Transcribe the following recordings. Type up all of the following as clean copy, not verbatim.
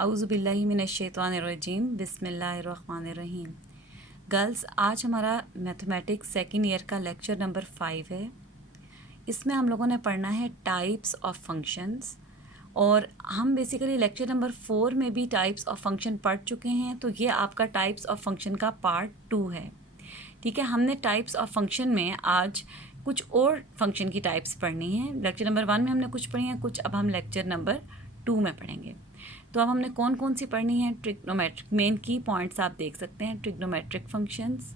आऊज़ु बिल्लाहि मिनश्शैतानिर्रजीम बिस्मिल्लाहिर्रहमानिर्रहीम। गर्ल्स, आज हमारा मैथमेटिक्स सेकेंड ईयर का लेक्चर नंबर 5 है। इसमें हम लोगों ने पढ़ना है टाइप्स ऑफ फंक्शंस, और हम बेसिकली लेक्चर नंबर 4 में भी टाइप्स ऑफ फंक्शन पढ़ चुके हैं, तो ये आपका टाइप्स ऑफ फंक्शन का पार्ट 2 है। ठीक है, हमने टाइप्स ऑफ फंक्शन में आज कुछ और फंक्शन की टाइप्स पढ़नी है। लेक्चर नंबर 1 में हमने कुछ पढ़ी हैं, कुछ अब हम लेक्चर नंबर 2 में पढ़ेंगे। तो अब हमने कौन कौन सी पढ़नी है? ट्रिग्नोमेट्रिक, मेन की पॉइंट्स आप देख सकते हैं। Trigonometric functions,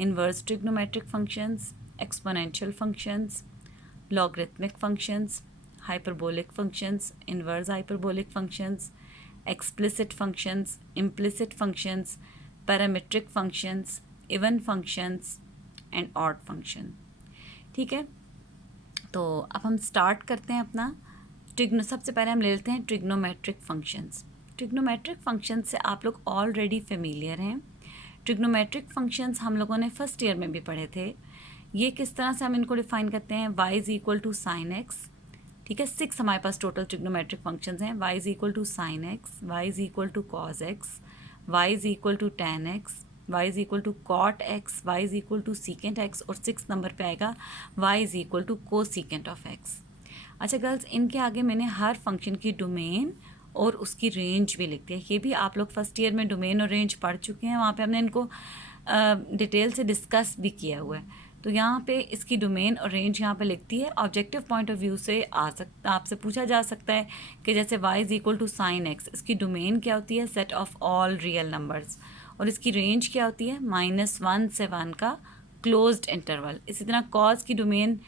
inverse trigonometric functions, exponential functions, logarithmic functions, hyperbolic functions, inverse hyperbolic functions, explicit functions, implicit functions, parametric functions, even functions and odd function. ठीक है, तो अब हम स्टार्ट करते हैं अपना सबसे पहले हम ले लेते हैं ट्रिग्नोमेट्रिक फंक्शंस। ट्रिग्नोमेट्रिक फंक्शंस से आप लोग ऑलरेडी फेमिलियर हैं। ट्रिग्नोमेट्रिक फंक्शंस हम लोगों ने फर्स्ट ईयर में भी पढ़े थे। ये किस तरह से हम इनको डिफाइन करते हैं? y is equal to sine x. ठीक है, 6 हमारे पास टोटल ट्रिग्नोमेट्रिक फंक्शंस हैं। y is equal to sine x, y is equal to cos x, y is equal to tan x, y is equal to cot x, y is equal to secant x, और 6 number पे आएगा y is equal to cosecant of x. अच्छा girls, इनके आगे मैंने हर function की domain और उसकी रेंज भी लिख दिया। ये भी आप लोग फर्स्ट ईयर में डोमेन और रेंज पढ़ चुके हैं, वहाँ पे हमने इनको डिटेल से डिस्कस भी किया हुआ है। तो यहाँ पे इसकी डोमेन और रेंज यहाँ पे लिखती है। ऑब्जेक्टिव पॉइंट ऑफ व्यू से आपसे पूछा जा सकता है कि जैसे y is equal to sine x, इसकी डोमेन क्या होती है? Set of all real numbers. और इसकी रेंज क्या होती है? -1 से 1 का क्लोज्ड इंटरवल। इसी तरह कॉज की डोमेन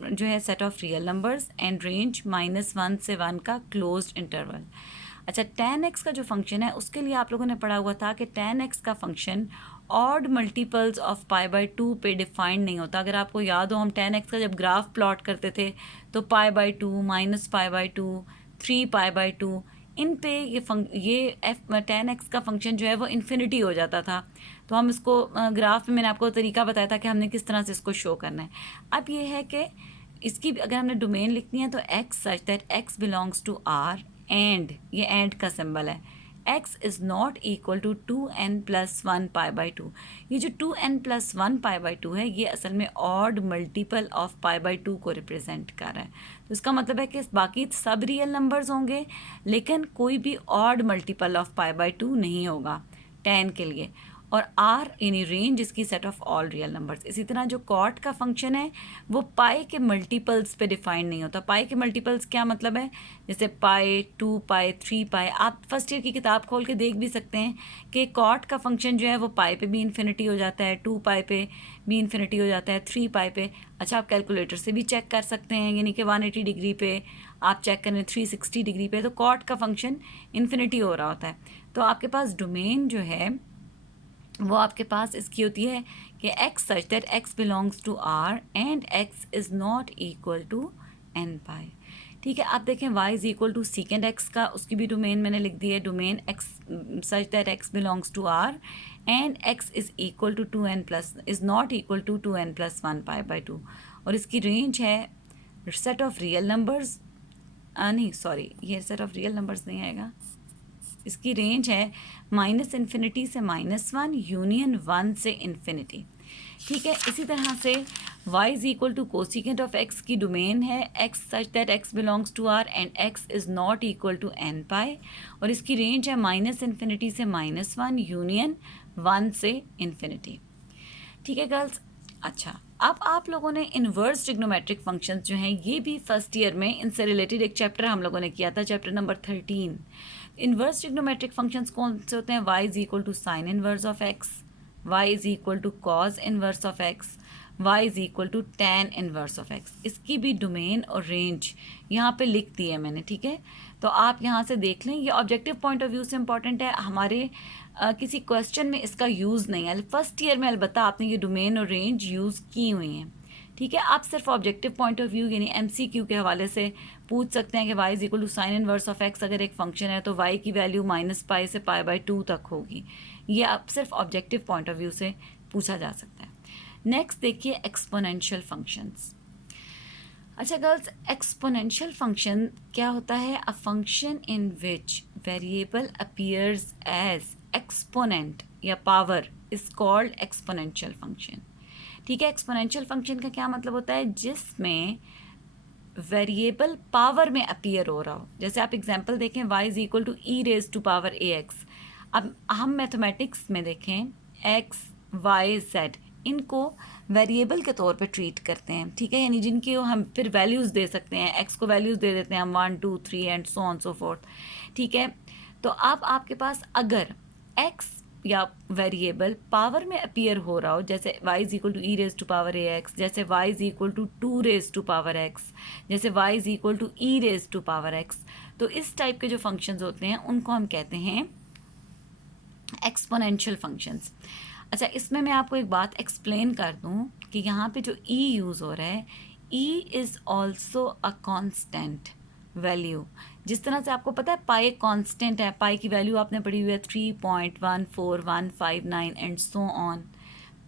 जो है set of real numbers and range -1 से 1 का क्लोज्ड इंटरवल। अच्छा, tan x का जो फंक्शन है उसके लिए आप लोगों ने पढ़ा हुआ था कि tan x का फंक्शन ऑड मल्टीपल्स ऑफ π/2 पे डिफाइंड नहीं होता। अगर आपको याद हो, हम tan x का जब ग्राफ प्लॉट करते थे तो π/2, -π/2, 3π/2, इन पे ये tan x का फंक्शन जो है वो इन्फिनिटी हो जाता था। तो हम इसको ग्राफ में मैंने आपको तरीका बताया था कि हमने किस तरह से इसको शो करना है। अब ये है कि इसकी अगर हमने डोमेन लिखनी है तो x such that x belongs to R and, ये एंड का सिंबल है, x is not equal to 2n+1 π/2। ये जो 2n+1 π/2 है, ये असल में ऑड मल्टीपल ऑफ π/2 को रिप्रेजेंट कर रहा है। तो इसका मतलब है कि बाकी सब रियल नंबर्स होंगे, लेकिन कोई भी ऑड मल्टीपल ऑफ π/2 नहीं होगा tan के लिए। और R यानी रेंज इसकी set of all real numbers. इसी तरह जो कॉट का फंक्शन है वो पाई के मल्टीपल्स पे डिफाइन नहीं होता। पाई के मल्टीपल्स क्या मतलब है? जैसे पाई, 2 पाई, 3 पाई। आप फर्स्ट ईयर की किताब खोल के देख भी सकते हैं कि कॉट का फंक्शन जो है वो पाई पे भी इन्फिनिटी हो जाता है, 2 पाई पे भी इन्फिनिटी हो जाता है, 3 पाई पे। अच्छा, आप कैलकुलेटर से भी चेक कर सकते हैं, यानी कि 180 डिग्री पे आप चेक करें, 360 डिग्री पे, तो कॉट का फंक्शन इन्फिनिटी हो रहा होता है। तो आपके पास डोमेन जो है वो आपके पास इसकी होती है कि x such that x belongs to R and x is not equal to n pi. ठीक है, आप देखें y is equal to secant x का, उसकी भी डोमेन मैंने लिख दी है, domain x such that x belongs to R and x is equal to 2n plus is not equal to 2n+1 π/2। और इसकी रेंज है सेट ऑफ रियल नंबर्स, नहीं सॉरी, ये सेट ऑफ रियल नंबर्स नहीं आएगा, इसकी रेंज है -infinity से -1 यूनियन 1 से इन्फिनिटी। ठीक है, इसी तरह से y is equal to cosecant of x की डोमेन है x such that x belongs to R and x is not equal to n pi, और इसकी रेंज है -इन्फिनिटी से -1 यूनियन 1 से इन्फिनिटी। ठीक है गर्ल्स। अच्छा, अब आप लोगों ने इन्वर्स ट्रिग्नोमेट्रिक फंक्शंस जो हैं ये भी फर्स्ट ईयर में इनसे रिलेटेड एक चैप्टर हम लोगों ने किया था, chapter number 13। Inverse trigonometric functions कौन से होते हैं? y is equal to sine inverse of x, y is equal to cos inverse of x, y is equal to tan inverse of x। इसकी भी डोमेन और रेंज यहाँ पे लिख दी है मैंने। ठीक है, तो आप यहाँ से देख लें, ये ऑब्जेक्टिव पॉइंट ऑफ व्यू से इंपॉर्टेंट है, हमारे किसी क्वेश्चन में इसका यूज़ नहीं है। फर्स्ट ईयर में अलबत्ता आपने ये डोमेन और रेंज यूज़ की हुई हैं। ठीक है, आप सिर्फ ऑब्जेक्टिव पॉइंट ऑफ व्यू यानी MCQ के हवाले से पूछ सकते हैं कि y is equal to sine inverse of x अगर एक फंक्शन है तो y की वैल्यू -π से π/2 तक होगी। ये आप सिर्फ ऑब्जेक्टिव पॉइंट ऑफ व्यू से पूछा जा सकता है। नेक्स्ट देखिए एक्सपोनेंशियल फंक्शंस। अच्छा गर्ल्स, एक्सपोनेंशियल फंक्शन क्या होता है? A function in which variable appears as exponent या power is called exponential function. ठीक है, एक्सपोनेंशियल फंक्शन का क्या मतलब होता है, जिसमें वेरिएबल पावर में अपीयर हो रहा हो। जैसे आप एग्जांपल देखें, y is equal to e raise to power a x. अब हम मैथमेटिक्स में देखें x y z इनको वेरिएबल के तौर पे ट्रीट करते हैं। ठीक है, यानी जिनकी हम फिर वैल्यूज़ दे सकते हैं, x को वैल्यूज़ दे देते हैं हम 1 2 3 and so on so fourth. ठीक है, तो अब आपके पास अगर x या वेरिएबल पावर में अपीयर हो रहा हो, जैसे y is equal to e raise to power a x, जैसे y is equal to 2 raise to power x, जैसे y is equal to e raise to power x, तो इस टाइप के जो फंक्शंस होते हैं उनको हम कहते हैं एक्सपोनेंशियल फंक्शंस। अच्छा, इसमें मैं आपको एक बात एक्सप्लेन कर दूं कि यहाँ पे जो e यूज़ हो रहा है, e is also a constant value. जिस तरह से आपको पता है पाई कांस्टेंट है, पाई की वैल्यू आपने पढ़ी हुई है 3.14159 एंड सो ऑन,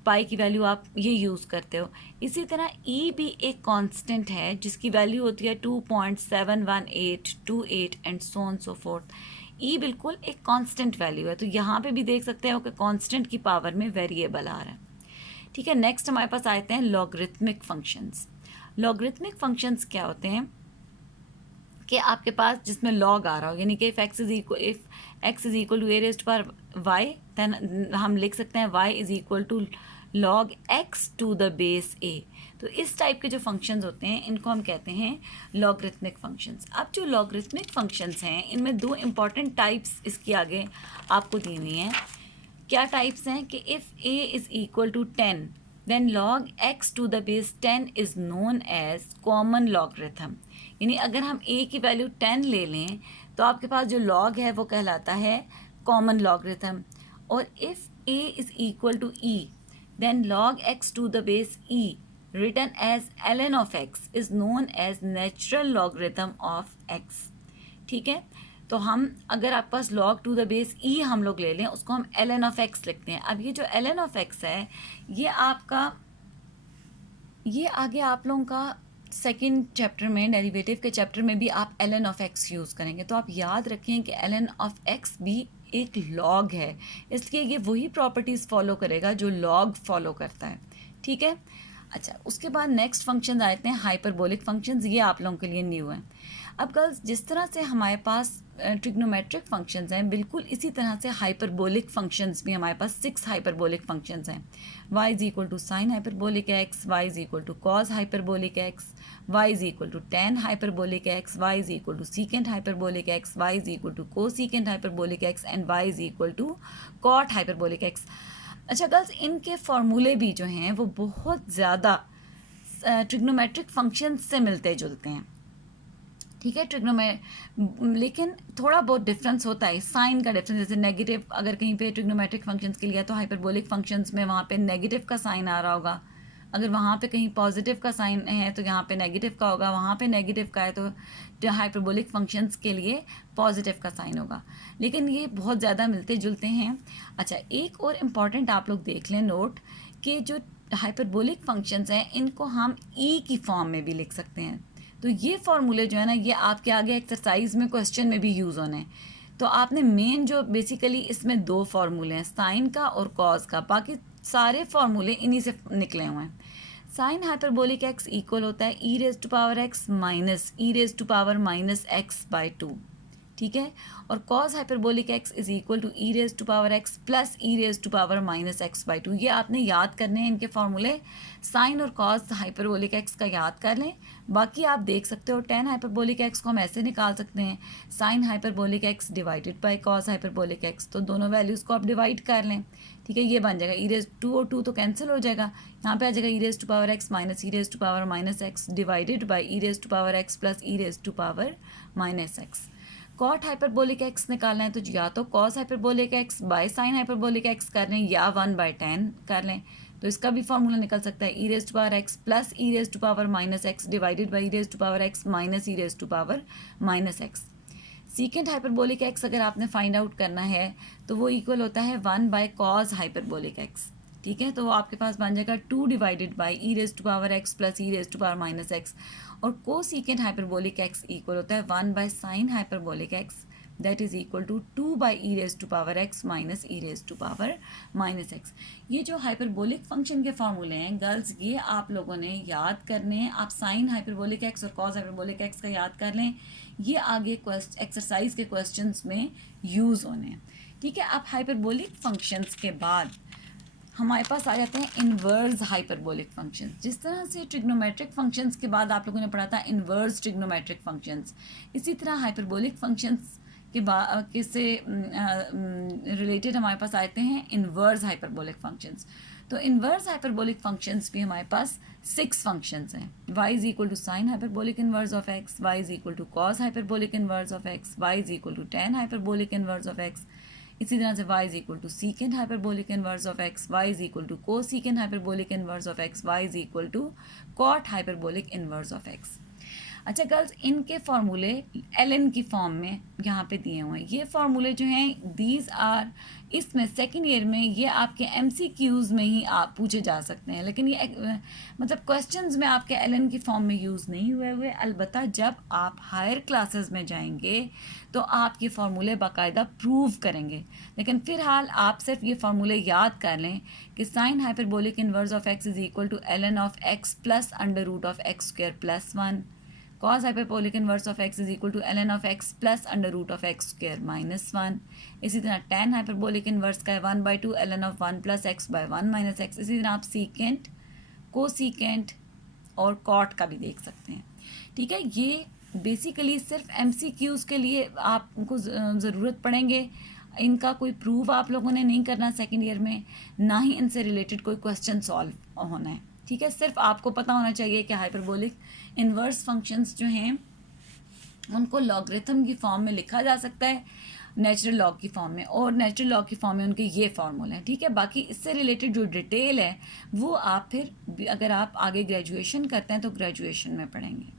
पाई की वैल्यू आप ये यूज़ करते हो। इसी तरह e भी एक कांस्टेंट है जिसकी वैल्यू होती है 2.71828 and so on so forth. E बिल्कुल एक कांस्टेंट वैल्यू है, तो यहाँ पे भी देख सकते हो कि कांस्टेंट की पावर में वेरिएबल आ रहा है। ठीक है, नेक्स्ट हमारे पास आते हैं लॉगरिथमिक फंक्शंस। लॉगरिथमिक फंक्शंस क्या होते हैं कि आपके पास जिसमें लॉग आ रहा हो, यानी कि if x is equal to a raise to power y, then हम लिख सकते हैं y is equal to log x to the base a। तो इस टाइप के जो फंक्शंस होते हैं इनको हम कहते हैं लॉगरिथमिक फंक्शंस। अब जो लॉगरिथमिक फंक्शंस हैं इनमें दो इंपॉर्टेंट टाइप्स इसके आगे आपको दी हुई हैं। क्या टाइप्स हैं कि if a is equal to 10 then log x to the base 10 is known as common logarithm. यानी अगर हम a की वैल्यू 10 ले लें तो आपके पास जो log है वो कहलाता है कॉमन लॉगरिथम। और if a is equal to e then log x to the base e written as ln of x is known as natural logarithm of x। ठीक है, तो हम अगर आपके पास log to the base e हम लोग ले लें, उसको हम ln of x लिखते हैं। अब ये जो ln of x है ये आगे आप लोगों का सेकेंड चैप्टर में, डेरिवेटिव के चैप्टर में भी आप ln of x यूज़ करेंगे। तो आप याद रखें कि ln of x भी एक log है, इसलिए ये वही प्रॉपर्टीज़ फॉलो करेगा जो log फॉलो करता है। ठीक है, अच्छा, उसके बाद नेक्स्ट फंक्शन आते हैं हाइपरबोलिक फंक्शंस। ये आप लोगों के लिए न्यू है। अब गर्ल्स, जिस तरह से हमारे पास ट्रिग्नोमेट्रिक फंक्शंस हैं, बिल्कुल इसी तरह से हाइपरबोलिक फंक्शंस भी हमारे पास 6 हाइपरबोलिक फंक्शंस हैं। y is equal to sine hyperbolic x, y is equal to cos hyperbolic x, y is equal to tan hyperbolic x, y is equal to secant hyperbolic x, y is equal to cosecant hyperbolic x and y is equal to cot hyperbolic x। अच्छा girls, इनके फॉर्मूले भी जो हैं वो बहुत ज़्यादा trigonometric function से मिलते जुलते हैं। ठीक है, लेकिन थोड़ा बहुत डिफरेंस होता है, साइन का डिफरेंस। जैसे नेगेटिव अगर कहीं पे ट्रिग्नोमेट्रिक फंक्शंस के लिए तो हाइपरबोलिक फंक्शंस में वहाँ पे नेगेटिव का साइन आ रहा होगा, अगर वहाँ पे कहीं पॉजिटिव का साइन है तो यहाँ पे नेगेटिव का होगा, वहाँ पे नेगेटिव का है तो हाइपरबोलिक फंक्शंस के लिए पॉजिटिव का साइन होगा, लेकिन ये बहुत ज़्यादा मिलते जुलते हैं। अच्छा, एक और इम्पॉर्टेंट आप लोग देख लें नोट कि जो हाइपरबोलिक फंक्शंस हैं इनको हम ई की फॉर्म में भी लिख सकते हैं। तो ये फार्मूले जो है ना, ये आपके आगे एक्सरसाइज में क्वेश्चन में भी यूज़ होने हैं। तो आपने मेन जो बेसिकली इसमें 2 फार्मूले हैं, साइन का और कॉस का, बाकी सारे फार्मूले इन्हीं से निकले हुए हैं। साइन हाइपरबोलिक एक्स इक्वल होता है e raise to power x minus e raise to power minus x by 2। ठीक है, और cos hyperbolic x is equal to e raise to power x plus e raise to power minus x by 2। ये आपने याद करने हैं इनके फार्मूले, साइन और कॉस हाइपरबोलिक एक्स का याद कर लें। बाकी आप देख सकते हो टेन हाइपरबोलिक एक्स को हम ऐसे निकाल सकते हैं, sign hyperbolic x divided by cos hyperbolic x, तो दोनों वैल्यूज़ को आप डिवाइड कर लें। ठीक है, ये बन जाएगा ई रेज 2 और 2 तो कैंसिल हो जाएगा, यहाँ पे आ जाएगा e raise to power x minus e raise to power minus x divided by e raise to power x plus e raise to power minus x. Cot hyperbolic x निकालना है तो या तो cos hyperbolic x by sine hyperbolic x कर लें या 1/10 कर लें, तो इसका भी फॉर्मूला निकल सकता है e raise to power x plus e raise to power minus x divided by e raise to power x minus e raise to power minus x. Secant hyperbolic x अगर आपने फाइंड आउट करना है तो वो equal होता है 1/cos hyperbolic x. ठीक है, तो वो आपके पास बन जाएगा 2 divided by e raise to power x plus e raise to power minus x, और cosecant hyperbolic x equal होता है 1/sin hyperbolic x that is equal to 2/e⁻x minus e⁻−x। ये जो हाइपरबोलिक फंक्शन के फॉर्मूले हैं girls, ये आप लोगों ने याद करने हैं। आप साइन हाइपरबोलिक एक्स और कॉस हाइपरबोलिक एक्स का याद कर लें, ये आगे एक्सरसाइज के क्वेश्चंस में यूज़ होने हैं। ठीक है, अब हाइपरबोलिक फंक्शंस के बाद हमारे पास आ जाते हैं इन्वर्स हाइपरबोलिक फंक्शंस। जिस तरह से ट्रिग्नोमेट्रिक फंक्शंस के बाद आप लोगों ने पढ़ा था इन्वर्स ट्रिग्नोमेट्रिक फंक्शंस, इसी तरह हाइपरबोलिक फंक्शंस के से रिलेटेड हमारे पास आते हैं इन्वर्स हाइपरबोलिक फंक्शंस। तो इन्वर्स हाइपरबोलिक फंक्शंस भी हमारे पास 6 फंक्शंस हैं। y is equal to sine hyperbolic inverse of x, y is equal to cos hyperbolic inverse of x, y is equal to tan hyperbolic inverse of x। इसी तरह से y is equal to secant hyperbolic inverse of x, y is equal to cosecant hyperbolic inverse of x, y is equal to cot hyperbolic inverse of x। अच्छा girls, इनके फॉर्मूले ln की form में यहाँ पे दिए हुए हैं। ये फॉर्मूले जो हैं दीज आर, इसमें सेकेंड ईयर में ये आपके MCQs में ही आप पूछे जा सकते हैं, लेकिन ये मतलब क्वेश्चंस में आपके ln की फॉर्म में यूज़ नहीं हुए। अलबत्ता जब आप हायर क्लासेस में जाएंगे तो आप ये फार्मूले बाकायदा प्रूव करेंगे। लेकिन फ़िलहाल आप सिर्फ ये फार्मूले याद कर लें कि sine hyperbolic inverse of x is equal to ln of x plus under root of x square plus 1, cos hyperbolic inverse of x is equal to ln of x plus under root of x square minus 1। इसी तरह tan hyperbolic inverse का है 1/2 ln of 1 plus x by 1 minus x। इसी तरह आप secant, cosecant और cot का भी देख सकते हैं। ठीक है, ये बेसिकली सिर्फ MCQs के लिए आपको ज़रूरत पड़ेंगे। इनका कोई प्रूव आप लोगों ने नहीं करना सेकेंड ईयर में, ना ही इनसे रिलेटेड कोई क्वेश्चन सॉल्व होना है। ठीक है, सिर्फ आपको पता होना चाहिए कि हाइपरबोलिक इन्वर्स फंक्शंस जो हैं उनको लॉगरिथम की फॉर्म में लिखा जा सकता है, नेचुरल लॉग की फॉर्म में, और नेचुरल लॉग की फॉर्म में उनके ये फार्मूले हैं। ठीक है, बाकी इससे रिलेटेड जो डिटेल है वो आप फिर अगर आप आगे ग्रेजुएशन करते हैं तो ग्रेजुएशन में पढ़ेंगे।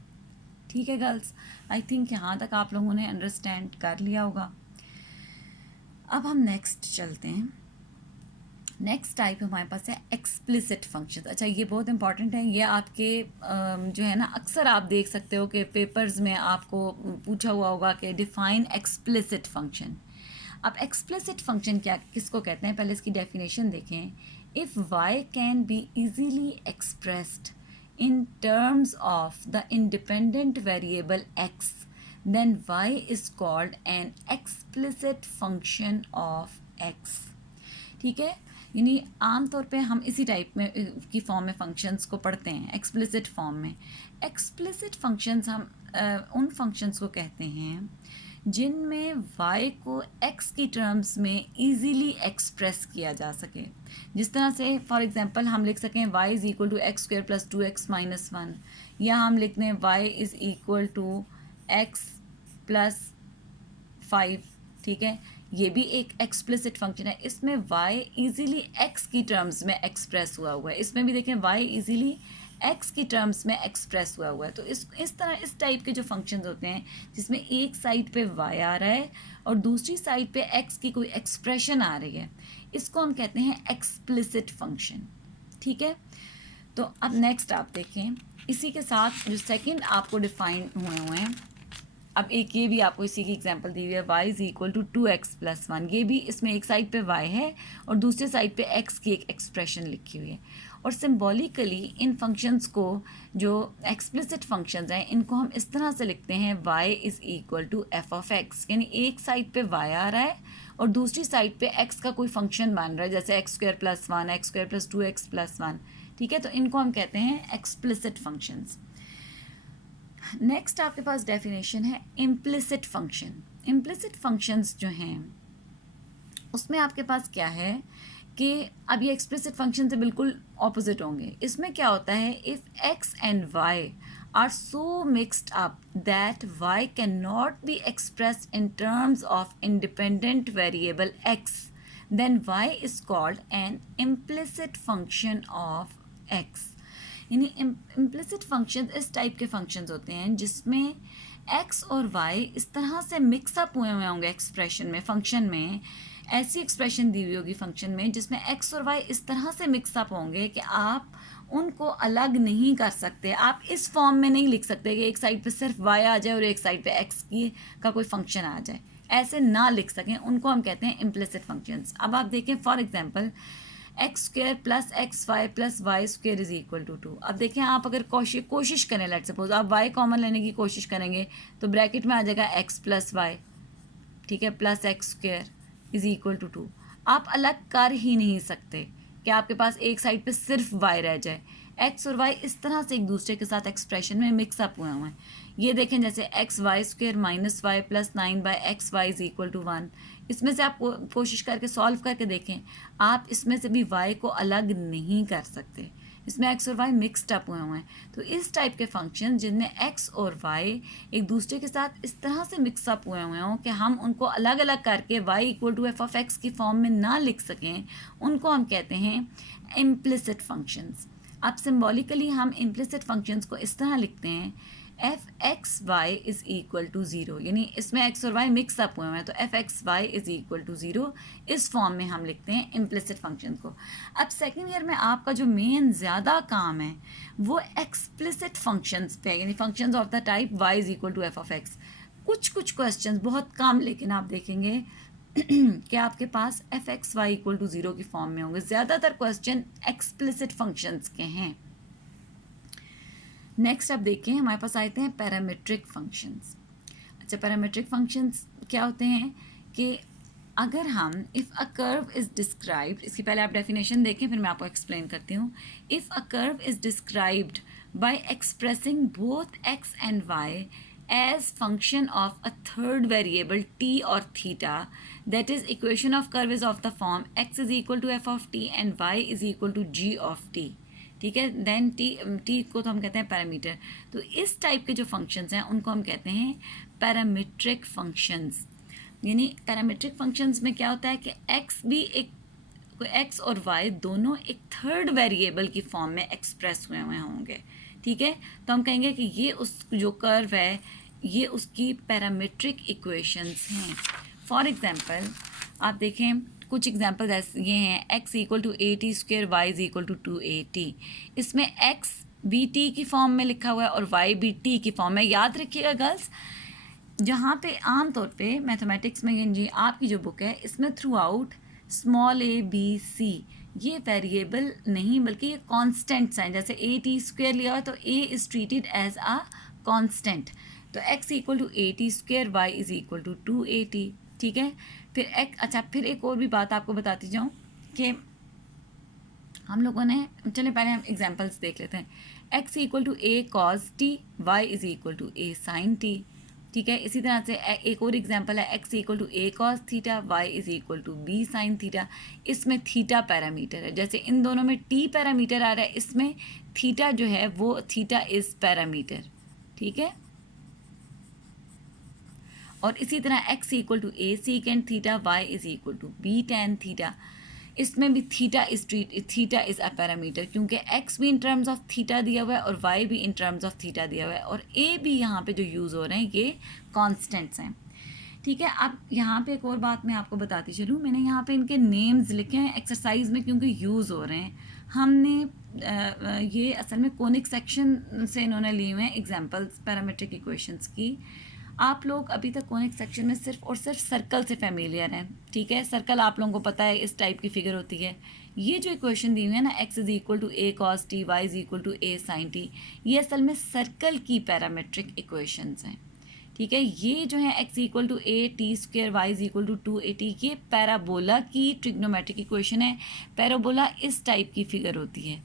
ठीक है गर्ल्स, आई थिंक यहाँ तक आप लोगों ने अंडरस्टैंड कर लिया होगा। अब हम नेक्स्ट चलते हैं। नेक्स्ट टाइप हमारे पास है एक्सप्लिसिट फंक्शन। अच्छा, ये बहुत इंपॉर्टेंट है। ये आपके जो है ना, अक्सर आप देख सकते हो कि पेपर्स में आपको पूछा हुआ होगा कि डिफाइन एक्सप्लिसिट फंक्शन। अब एक्सप्लिसिट फंक्शन क्या किसको कहते हैं, पहले इसकी डेफिनेशन देखें। If y can be easily expressed in terms of the independent variable x, then y is called an explicit function of x। ठीक है, यानी आमतौर पे हम इसी टाइप में की फॉर्म में फंक्शंस को पढ़ते हैं, एक्सप्लिसिट फॉर्म में। एक्सप्लिसिट फंक्शंस हम उन फंक्शंस को कहते हैं जिनमें y को x की टर्म्स में ईजीली एक्सप्रेस किया जा सके। जिस तरह से फॉर एग्जांपल हम लिख सकें y is equal to x square plus 2x minus 1, या हम लिख दें y is equal to x plus 5। ठीक है, ये भी एक एक्सप्लिसिट फंक्शन है। इसमें y इजीली x की टर्म्स में एक्सप्रेस हुआ है। इसमें भी देखें y इजीली x की टर्म्स में एक्सप्रेस हुआ है। तो इस तरह इस टाइप के जो फंक्शंस होते हैं जिसमें एक साइड पे y आ रहा है और दूसरी साइड पे x की कोई एक्सप्रेशन आ रही है, इसको हम कहते हैं एक्सप्लिसिट फंक्शन। ठीक है, तो अब नेक्स्ट आप देखें, इसी के साथ जो सेकंड आपको डिफाइन हुए हैं, अब एक ये भी आपको इसी की एग्जांपल दी हुई है, y is equal to 2x plus 1। ये भी इसमें एक साइड पे y है और दूसरे साइड पे x की एक एक्सप्रेशन लिखी हुई है। और सिंबॉलिकली इन फंक्शंस को, जो एक्सप्लिसिट फंक्शंस हैं, इनको हम इस तरह से लिखते हैं y is equal to f of x। यानी एक साइड पे y आ रहा है और दूसरी साइड पे x का कोई फंक्शन बन रहा है, जैसे x square plus 1, x square plus 2x plus 1। ठीक है, तो इनको हम कहते हैं एक्सप्लिसिट फंक्शंस। नेक्स्ट आपके पास डेफिनेशन है इम्प्लिसिट फंक्शन। इम्प्लिसिट फंक्शंस जो हैं उसमें आपके पास क्या है कि अब ये एक्सप्लिसिट फंक्शन से बिल्कुल ऑपोजिट होंगे। इसमें क्या होता है, if x and y are so mixed up that y can not be expressed in terms of independent variable x, then y is called an implicit function of x। यानी implicit function इस type के फंक्शंस होते हैं जिसमें x और y इस तरह से मिक्सअप हुए होंगे एक्सप्रेशन में, फंक्शन में ऐसी एक्सप्रेशन दी हुई होगी फंक्शन में जिसमें x और y इस तरह से मिक्सअप होंगे कि आप उनको अलग नहीं कर सकते। आप इस फॉर्म में नहीं लिख सकते कि एक साइड पे सिर्फ y आ जाए और एक साइड पे x की का कोई फंक्शन आ जाए, ऐसे ना लिख सकें, उनको हम कहते हैं इम्प्लिसिट फंक्शंस। अब आप देखें for example x square plus x y plus y square is equal to 2। अब देखें आप अगर कोशिश करें, लेट सपोज आप वाई कॉमन लेने की कोशिश करेंगे तो ब्रैकेट में आ जाएगा एक्स प्लस वाई, ठीक है, plus x square is equal to 2। आप अलग कर ही नहीं सकते कि आपके पास एक साइड पे सिर्फ वाई रह जाए। एक्स और वाई इस तरह से एक दूसरे के साथ एक्सप्रेशन में मिक्सअप हुए हुए हैं। ये देखें जैसे x y square minus y plus 9 by x y is equal to 1। इसमें से आप कोशिश करके सॉल्व करके देखें, आप इसमें से भी वाई को अलग नहीं कर सकते, इसमें एक्स और वाई मिक्सड अप हुए हुए हैं। तो इस टाइप के फंक्शन जिनमें एक्स और वाई एक दूसरे के साथ इस तरह से मिक्सअप हुए हुए हों कि हम उनको अलग अलग करके y equal to f of x की फॉर्म में ना लिख सकें, उनको हम कहते हैं इम्प्लिसिट फंक्शंस। अब सिम्बॉलिकली हम इम्प्लिसिट फंक्शंस को इस तरह लिखते हैं, f x y is equal to 0, यानी इसमें एक्स और वाई मिक्सअप हुए हैं तो f x y is equal to 0, इस फॉर्म में हम लिखते हैं इम्प्लिसिट फंक्शन को। अब सेकेंड ईयर में आपका जो मेन ज़्यादा काम है वो एक्सप्लिसिट फंक्शंस पे, यानी functions of the type y is equal to f of x. कुछ क्वेश्चन बहुत कम, लेकिन आप देखेंगे कि आपके पास f x y equal to 0 की फॉर्म में होंगे। ज़्यादातर क्वेश्चन एक्सप्लिसिट फंक्शंस के हैं। नेक्स्ट आप देखें हमारे पास आते हैं पैरामीट्रिक फंक्शंस। अच्छा, पैरामीट्रिक फंक्शंस क्या होते हैं कि अगर हम if a curve is described, इसकी पहले आप डेफिनेशन देखें फिर मैं आपको एक्सप्लेन करती हूँ। If a curve is described by expressing both x and y as function of a third variable t or theta, that is equation of curve is of the form x is equal to f of t and y is equal to g of t, ठीक है। Then T को तो हम कहते हैं parameter. तो इस type के जो फंक्शंस हैं उनको हम कहते हैं पैरामीट्रिक फंक्शंस। यानी पैरामीट्रिक फंक्शंस में क्या होता है कि एक्स भी एक्स और वाई दोनों एक थर्ड वेरिएबल की फॉर्म में एक्सप्रेस हुए होंगे, ठीक है। तो हम कहेंगे कि ये उस जो कर्व है ये उसकी पैरामीट्रिक इक्वेशंस हैं। फॉर एग्जांपल आप देखें कुछ एग्जांपल ये हैं, x equal to a t square y is equal to 2at। इसमें x भी t की फॉर्म में लिखा हुआ है और y भी t की फॉर्म में। याद रखिएगा गर्ल्स, जहाँ पे आम तौर पे मैथमेटिक्स में जी आपकी जो बुक है इसमें through out small a b c ये वेरिएबल नहीं बल्कि ये कॉन्स्टेंट्स हैं। जैसे ए टी स्क्वेयर लिया हुआ तो a is treated as a constant, तो x equal to a t square y is equal to 2at, ठीक है। फिर फिर एक और भी बात आपको बताती जाऊँ कि हम लोगों ने, चलें पहले हम एग्जांपल्स देख लेते हैं। x equal to a cos t y is equal to a sine t, ठीक है। इसी तरह से एक और एग्जांपल है, x equal to a cos theta y is equal to b sine theta. इसमें थीटा पैरामीटर है, जैसे इन दोनों में t पैरामीटर आ रहा है, इसमें थीटा जो है वो थीटा इज़ पैरामीटर, ठीक है। और इसी तरह x equal to a secant theta y is equal to b tan theta. इसमें भी थीटा इज़ अ पैरामीटर, क्योंकि x भी इन टर्म्स ऑफ थीटा दिया हुआ है और y भी इन टर्म्स ऑफ थीटा दिया हुआ है, और a भी यहाँ पे जो यूज़ हो रहे हैं ये कॉन्स्टेंट्स हैं, ठीक है। अब यहाँ पे एक और बात मैं आपको बताती चलूँ, मैंने यहाँ पे इनके नेम्स लिखे हैं एक्सरसाइज में क्योंकि यूज़ हो रहे हैं। हमने ये असल में कोनिक सेक्शन से इन्होंने लिए हुए हैं एग्जाम्पल्स पैरामीट्रिक इक्वेशंस की। आप लोग अभी तक कोनिक सेक्शन में सिर्फ और सिर्फ सर्कल से फेमिलियर हैं, ठीक है। सर्कल आप लोगों को पता है इस टाइप की फिगर होती है। ये जो इक्वेशन दी हुई है ना, x is equal to a cos t y is equal to a sine t, ये असल में सर्कल की पैरामीट्रिक इक्वेशंस हैं, ठीक है। ये जो है x equal to a t square y is equal to 2at, ये पैराबोला की ट्रिग्नोमेट्रिक इक्वेशन है। पैराबोला इस टाइप की फिगर होती है।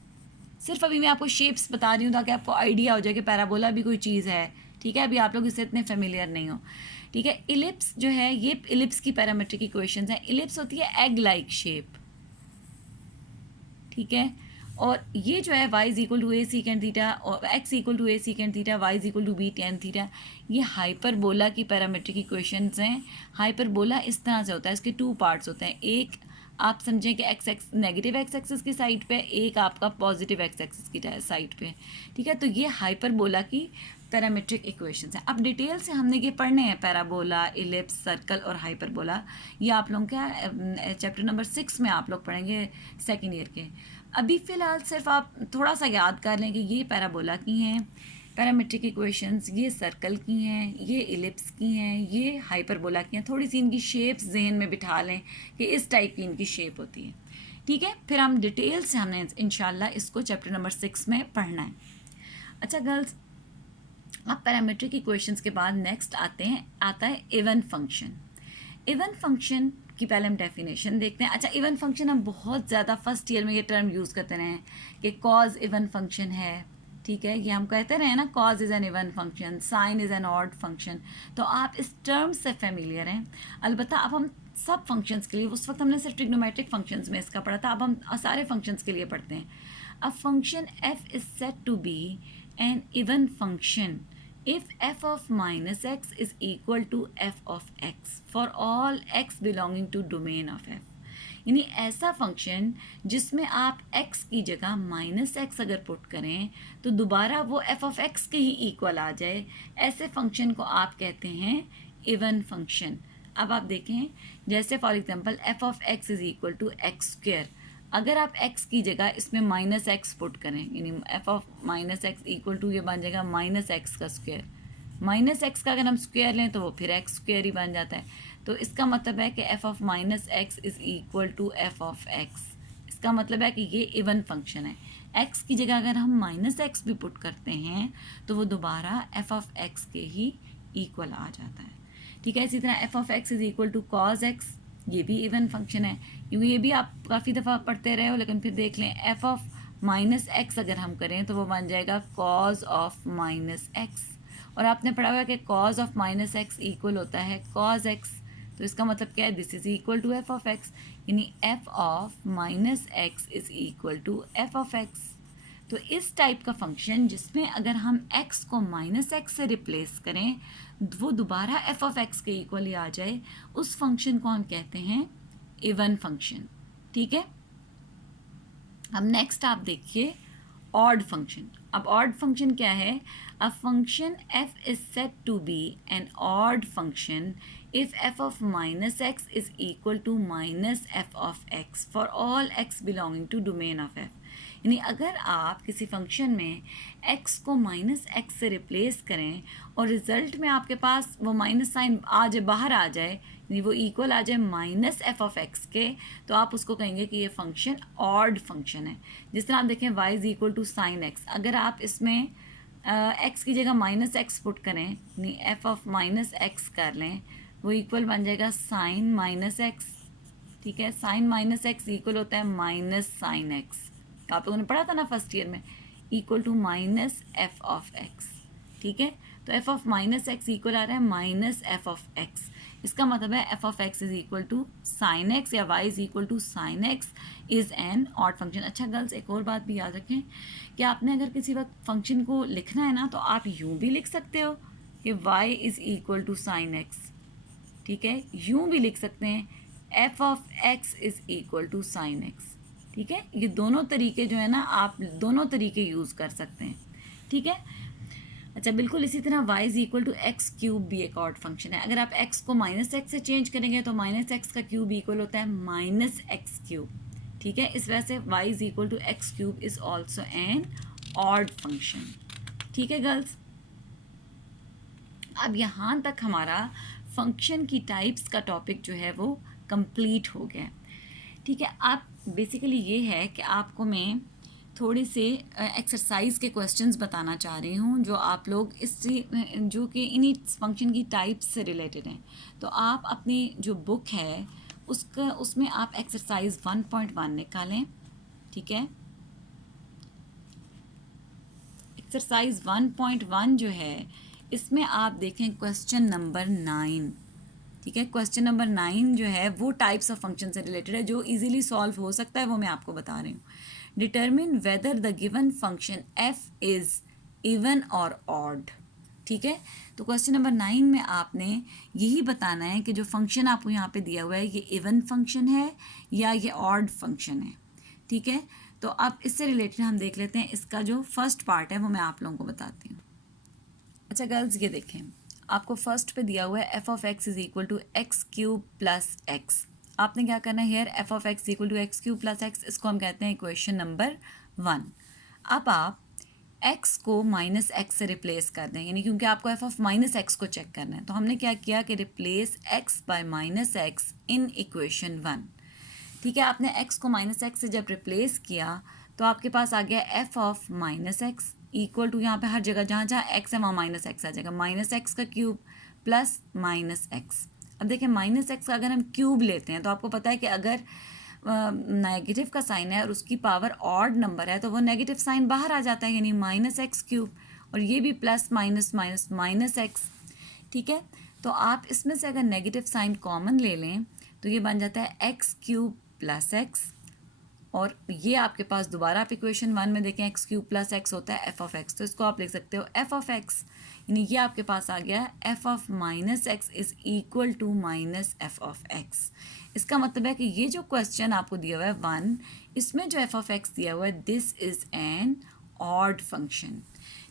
सिर्फ अभी मैं आपको शेप्स बता रही हूँ ताकि आपको आइडिया हो जाए कि पैराबोला भी कोई चीज़ है, ठीक है। अभी आप लोग इससे इतने फेमिलियर नहीं हो, ठीक है। इलिप्स जो है ये इलिप्स की पैरामीट्रिक इक्वेशंस है। इलिप्स होती है एग लाइक शेप, ठीक है। और ये जो है y is equal to a secant theta और x equal to a secant theta, y is equal to b tan theta, ये हाइपरबोला की पैरामीट्रिक इक्वेशंस हैं। हाइपरबोला इस तरह से होता है, इसके 2 पार्ट्स होते हैं। एक आप समझें कि x नेगेटिव एक्स एक्सिस की साइड पे, एक आपका पॉजिटिव एक्स एक्सिस की साइड पे, ठीक है। तो ये हाइपरबोला की पैरामीट्रिक इक्वेशंस हैं। अब डिटेल से हमने ये पढ़ने हैं, पैराबोला, इलिप्स, सर्कल और हाइपरबोला। ये आप लोग क्या चैप्टर नंबर 6 में आप लोग पढ़ेंगे सेकेंड ईयर के। अभी फ़िलहाल सिर्फ आप थोड़ा सा याद कर लें कि ये पैराबोला की हैं, पैरामीट्रिक इक्वेशंस ये सर्कल की हैं, ये इलिप्स की हैं, ये हाइपरबोला की हैं। थोड़ी सी इनकी शेप्स जहन में बिठा लें कि इस टाइप की इनकी शेप होती है। ठीक है, फिर हम डिटेल से हमने इंशाल्लाह इसको चैप्टर नंबर 6 में पढ़ना है। अच्छा गर्ल्स, अब पैरामीट्रिक इक्वेशंस के बाद नेक्स्ट आता है इवन फंक्शन। इवन फंक्शन की पहले हम डेफिनेशन देखते हैं। अच्छा, इवन फंक्शन हम बहुत ज़्यादा फर्स्ट ईयर में ये टर्म यूज़ करते रहे हैं कि कॉज इवन फंक्शन है। ठीक है, ये हम कहते रहे ना, cos is an even function, sine is an odd function. तो आप इस टर्म से फेमिलियर हैं। अलबत्ता अब हम सब फंक्शंस के लिए, उस वक्त हमने सिर्फ ट्रिग्नोमेट्रिक फंक्शंस में इसका पढ़ा था, अब हम सारे फंक्शंस के लिए पढ़ते हैं। A function f is said to be an even function if f of minus x is equal to f of x for all x belonging to domain of f। यानी ऐसा फंक्शन जिसमें आप x की जगह minus x अगर put करें तो दोबारा वो f of x के ही इक्वल आ जाए, ऐसे फंक्शन को आप कहते हैं इवन फंक्शन। अब आप देखें, जैसे for example f of x is equal to x square, अगर आप x की जगह इसमें माइनस एक्स पुट करें, यानी f of minus x equal to ये बन जाएगा माइनस एक्स का स्क्वायर। माइनस एक्स का अगर हम स्क्वायर लें तो वो फिर एक्स स्क्वायर ही बन जाता है। तो इसका मतलब है कि f of minus x is equal to f of x. इसका मतलब है कि ये इवन फंक्शन है। x की जगह अगर हम माइनस एक्स भी पुट करते हैं तो वो दोबारा f ऑफ एक्स के ही इक्वल आ जाता है। ठीक है, इसी तरह f of x is equal to cos x, ये भी इवन फंक्शन है, क्योंकि ये भी आप काफ़ी दफ़ा पढ़ते रहे हो। लेकिन फिर देख लें, f ऑफ माइनस एक्स अगर हम करें तो वो बन जाएगा कॉज ऑफ माइनस एक्स। और आपने पढ़ा हुआ है कि cos of minus x equal होता है कॉज एक्स। तो इसका मतलब क्या है, this is equal to f of x, यानी f of minus x is equal to f of x. तो इस टाइप का फंक्शन जिसमें अगर हम x को माइनस एक्स से रिप्लेस करें वो दोबारा f ऑफ x के इक्वल ही आ जाए, उस फंक्शन को हम कहते हैं इवन फंक्शन। ठीक है, अब नेक्स्ट आप देखिए ऑड फंक्शन। अब ऑड फंक्शन क्या है, a function f is said to be an odd function if f of minus x is equal to minus f of x for all x belonging to domain of f। यानी अगर आप किसी function में x को minus x से replace करें और result में आपके पास वो माइनस साइन आ जाए, बाहर आ जाए, यानी वो इक्वल आ जाए माइनस एफ ऑफ एक्स के, तो आप उसको कहेंगे कि ये फंक्शन ऑड फंक्शन है। जिस तरह आप देखें y is equal to sine x, अगर आप इसमें x की जगह माइनस एक्स पुट करें, यानी एफ ऑफ माइनस एक्स कर लें, वो इक्वल बन जाएगा साइन माइनस एक्स। ठीक है, साइन माइनस एक्स इक्वल होता है माइनस साइन एक्स। आप लोगों ने पढ़ा था ना फर्स्ट ईयर में, equal to minus f of x. ठीक है, तो f of minus x equal आ रहा है माइनस एफ ऑफ एक्स। इसका मतलब है f of x is equal to sine x या y is equal to sine x is an odd function. अच्छा गर्ल्स, एक और बात भी याद रखें कि आपने अगर किसी वक्त फंक्शन को लिखना है ना तो आप यूँ भी लिख सकते हो कि y is equal to sine x. ठीक है, यूँ भी लिख सकते हैं f of x is equal to sine x. ठीक है, ये दोनों तरीके जो है ना, आप दोनों तरीके यूज़ कर सकते हैं। ठीक है, अच्छा बिल्कुल इसी तरह y is equal to x cube भी एक ऑड फंक्शन है। अगर आप x को माइनस एक्स से चेंज करेंगे तो माइनस एक्स का क्यूब इक्वल होता है माइनस एक्स क्यूब। ठीक है, इस वजह से y is equal to x cube is also an odd function. ठीक है गर्ल्स, अब यहाँ तक हमारा फंक्शन की टाइप्स का टॉपिक जो है वो कंप्लीट हो गया। ठीक है, आप बेसिकली ये है कि आपको मैं थोड़े से एक्सरसाइज के क्वेश्चंस बताना चाह रही हूँ जो आप लोग इससे जो कि इन्हीं फंक्शन की टाइप्स से रिलेटेड हैं। तो आप अपनी जो बुक है उसमें आप एक्सरसाइज 1.1 निकालें। ठीक है, एक्सरसाइज 1.1 जो है इसमें आप देखें क्वेश्चन नंबर 9। ठीक है, क्वेश्चन नंबर 9 जो है वो टाइप्स ऑफ फंक्शन से रिलेटेड है, जो इजीली सॉल्व हो सकता है, वो मैं आपको बता रही हूँ। Determine weather the given function f is even और ऑड। ठीक है, तो क्वेश्चन नंबर 9 में आपने यही बताना है कि जो फंक्शन आपको यहाँ पे दिया हुआ है ये इवन फंक्शन है या ये ऑड फंक्शन है। ठीक है, तो अब इससे रिलेटेड हम देख लेते हैं। इसका जो फर्स्ट पार्ट है वो मैं आप लोगों को बताती हूँ। अच्छा गर्ल्स, ये देखें, आपको फर्स्ट पे दिया हुआ है f of x is equal to x cube plus x. आपने क्या करना है, here f of x equal to x cube plus x, इसको हम कहते हैं इक्वेशन नंबर 1। अब आप x को माइनस एक्स से रिप्लेस कर दें, यानी क्योंकि आपको f ऑफ माइनस एक्स को चेक करना है, तो हमने क्या किया कि replace x bye minus x in equation 1। ठीक है, आपने x को माइनस एक्स से जब रिप्लेस किया तो आपके पास आ गया f of minus x equal to, यहाँ पे हर जगह जहाँ जहाँ x है वहाँ माइनस एक्स आ जाएगा, माइनस एक्स का क्यूब प्लस माइनस एक्स। अब देखिए माइनस एक्स का अगर हम क्यूब लेते हैं तो आपको पता है कि अगर नेगेटिव का साइन है और उसकी पावर ऑड नंबर है तो वो नेगेटिव साइन बाहर आ जाता है, यानी माइनस एक्स क्यूब, और ये भी plus minus minus minus x. ठीक है, तो आप इसमें से अगर नेगेटिव साइन कॉमन ले लें तो ये बन जाता है एक्स क्यूब प्लस एक्स, और ये आपके पास दोबारा आप इक्वेशन 1 में देखें एक्स क्यूब प्लस एक्स होता है एफ ऑफ एक्स, तो इसको आप लिख सकते हो एफ ऑफ एक्स, यानी ये आपके पास आ गया f of minus x is equal to minus f of x. इसका मतलब है कि ये जो क्वेश्चन आपको दिया हुआ है 1, इसमें जो एफ ऑफ एक्स दिया हुआ है this is an odd function.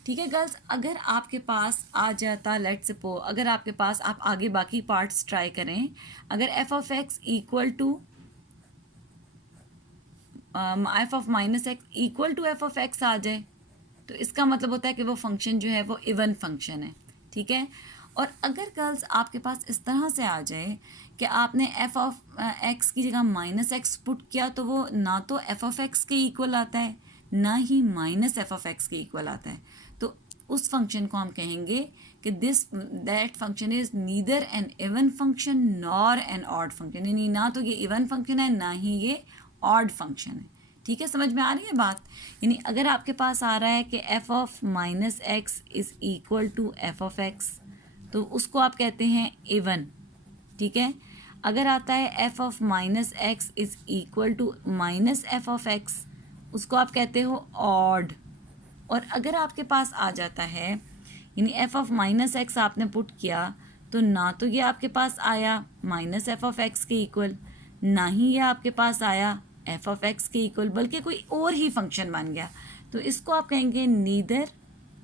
ठीक है गर्ल्स, अगर आपके पास आ जाता लेट सपोज, अगर आपके पास, आप आगे बाकी पार्ट्स ट्राई करें, अगर f of x equal to f of minus x equal to f of x आ जाए तो इसका मतलब होता है कि वो फंक्शन जो है वो इवन फंक्शन है। ठीक है, और अगर गर्ल्स आपके पास इस तरह से आ जाए कि आपने एफ ऑफ एक्स की जगह माइनस एक्स पुट किया तो वो ना तो एफ ऑफ एक्स के इक्वल आता है ना ही माइनस एफ ऑफ एक्स के इक्वल आता है, तो उस फंक्शन को हम कहेंगे कि that function is neither an even function nor an odd function, यानी ना तो ये इवन फंक्शन है ना ही ये ऑड फंक्शन है। ठीक है, समझ में आ रही है बात? यानी अगर आपके पास आ रहा है कि f of minus x is equal to f of x तो उसको आप कहते हैं इवन। ठीक है, अगर आता है f of minus x is equal to minus f of x उसको आप कहते हो ऑड। और अगर आपके पास आ जाता है यानी एफ ऑफ माइनस एक्स आपने पुट किया तो ना तो ये आपके पास आया माइनस एफ ऑफ एक्स के इक्वल, ना ही ये आपके पास आया एफ ऑफ एक्स के इक्वल, बल्कि कोई और ही फंक्शन बन गया, तो इसको आप कहेंगे neither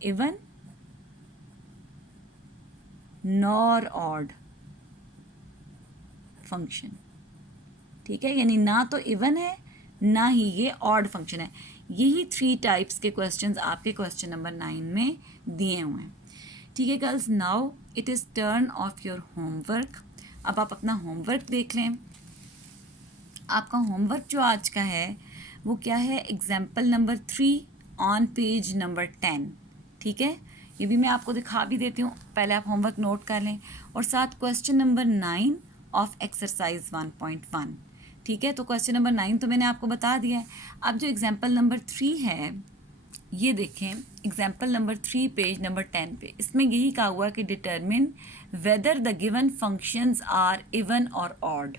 even nor odd function. ठीक है, यानी ना तो इवन है ना ही ये ऑड फंक्शन है। यही 3 टाइप्स के क्वेश्चंस आपके क्वेश्चन नंबर 9 में दिए हुए हैं। ठीक है girls, now it is turn off your homework. अब आप अपना होमवर्क देख लें। आपका होमवर्क जो आज का है वो क्या है, example number 3 on page number 10। ठीक है, ये भी मैं आपको दिखा भी देती हूँ, पहले आप होमवर्क नोट कर लें, और साथ क्वेश्चन नंबर 9 ऑफ एक्सरसाइज 1.1। ठीक है, तो क्वेश्चन नंबर 9 तो मैंने आपको बता दिया है। अब जो एग्जाम्पल नंबर 3 है ये देखें, एग्जाम्पल नंबर 3 पेज नंबर 10 पे, इसमें यही कहा हुआ है कि determine whether the given functions are even और ऑड।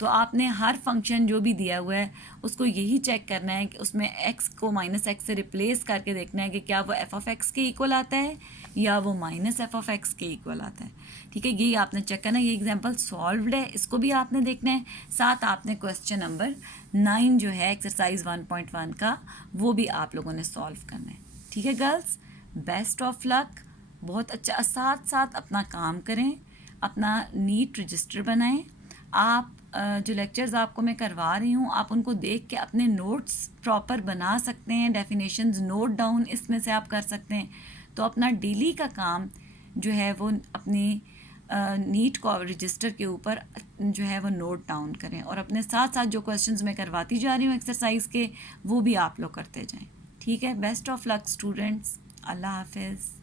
तो आपने हर फंक्शन जो भी दिया हुआ है उसको यही चेक करना है कि उसमें x को माइनस एक्स से रिप्लेस करके देखना है कि क्या वो एफ ऑफ एक्स के इक्वल आता है या वो माइनस एफ ऑफ एक्स के इक्वल आता है। ठीक है, यही आपने चेक करना है। ये एग्जांपल सॉल्व्ड है, इसको भी आपने देखना है, साथ आपने क्वेश्चन नंबर 9 जो है एक्सरसाइज 1.1 का वो भी आप लोगों ने सॉल्व करना है। ठीक है गर्ल्स, बेस्ट ऑफ लक, बहुत अच्छा, साथ साथ अपना काम करें, अपना नीट रजिस्टर बनाएं। आप जो लेक्चर्स आपको मैं करवा रही हूँ आप उनको देख के अपने नोट्स प्रॉपर बना सकते हैं, डेफिनेशंस नोट डाउन इसमें से आप कर सकते हैं। तो अपना डेली का काम जो है वो अपनी नीट को रजिस्टर के ऊपर जो है वो नोट डाउन करें, और अपने साथ साथ जो क्वेश्चंस मैं करवाती जा रही हूँ एक्सरसाइज के वो भी आप लोग करते जाएं। ठीक है, बेस्ट ऑफ लक स्टूडेंट्स, अल्लाह हाफिज़।